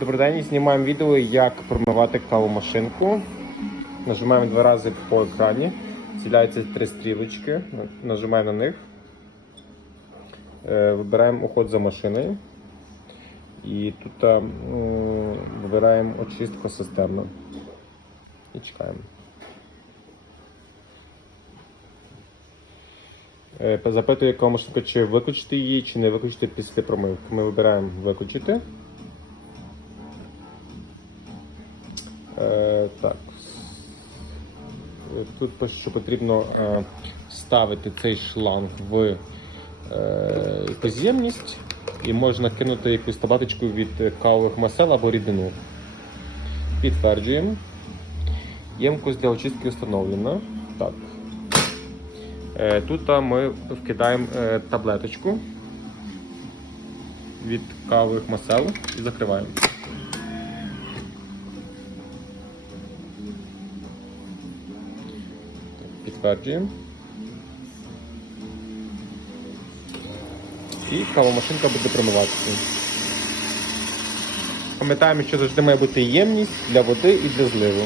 Добрий день, знімаємо відео, як промивати кавомашинку. Нажимаємо два рази по екрані. З'являються три стрілочки. Нажимаємо на них. Е, Вибираємо уход за машиною. І тут е, вибираємо очистку системну. І чекаємо. Е, Запитує яка машинка, чи виключити її, чи не виключити після промивки. Ми вибираємо виключити. Так. Е, Тут що потрібно е, ставити цей шланг в е, позємність і можна кинути якусь таблеточку від кавових масел або рідину. Підтверджуємо. Ємкость для очистки встановлена. Так. Тут ми вкидаємо таблеточку від кавових масел і закриваємо. Підтверджуємо. І кавомашинка буде промиватися. Пам'ятаємо, що завжди має бути ємність для води і для зливу.